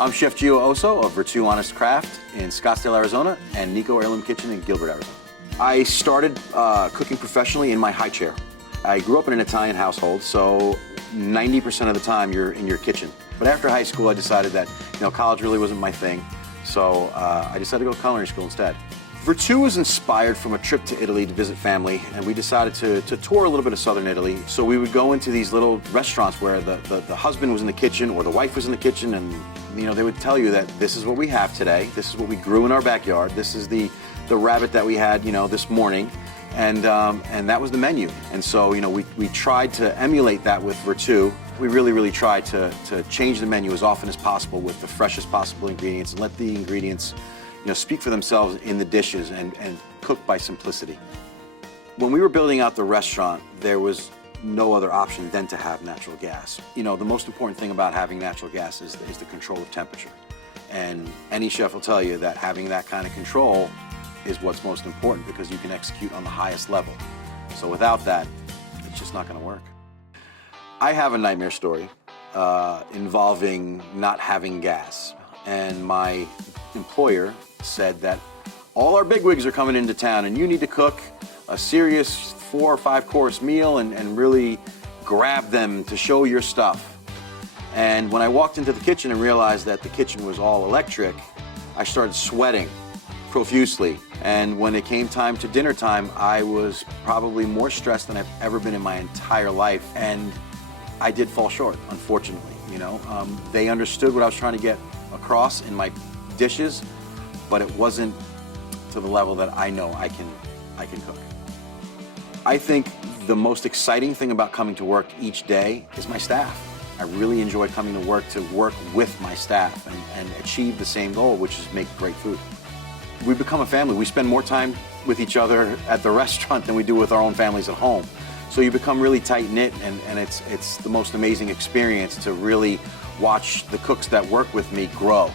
I'm Chef Gio Osso of Virtue Honest Craft in Scottsdale, Arizona, and Nico Heirloom Kitchen in Gilbert, Arizona. I started cooking professionally in my high chair. I grew up in an Italian household, so 90% of the time you're in your kitchen. But after high school, I decided that college really wasn't my thing, so I decided to go to culinary school instead. Virtue was inspired from a trip to Italy to visit family, and we decided to tour a little bit of southern Italy. So we would go into these little restaurants where the husband was in the kitchen or the wife was in the kitchen, and they would tell you that this is what we have today, this is what we grew in our backyard, this is the rabbit that we had this morning, and that was the menu. And so we tried to emulate that with Virtue. We really tried to change the menu as often as possible with the freshest possible ingredients and let the ingredients speak for themselves in the dishes and cook by simplicity. When we were building out the restaurant, there was no other option than to have natural gas. The most important thing about having natural gas is the control of temperature. And any chef will tell you that having that kind of control is what's most important because you can execute on the highest level. So without that, it's just not going to work. I have a nightmare story involving not having gas. And my employer said that all our bigwigs are coming into town and you need to cook a serious 4 or 5 course meal and really grab them to show your stuff. And when I walked into the kitchen and realized that the kitchen was all electric, I started sweating profusely. And when it came time to dinner time, I was probably more stressed than I've ever been in my entire life. And I did fall short, unfortunately. They understood what I was trying to get across in my dishes, but it wasn't to the level that I know I can cook. I think the most exciting thing about coming to work each day is my staff. I really enjoy coming to work with my staff and achieve the same goal, which is make great food. We become a family. We spend more time with each other at the restaurant than we do with our own families at home. So you become really tight-knit, and it's the most amazing experience to really watch the cooks that work with me grow.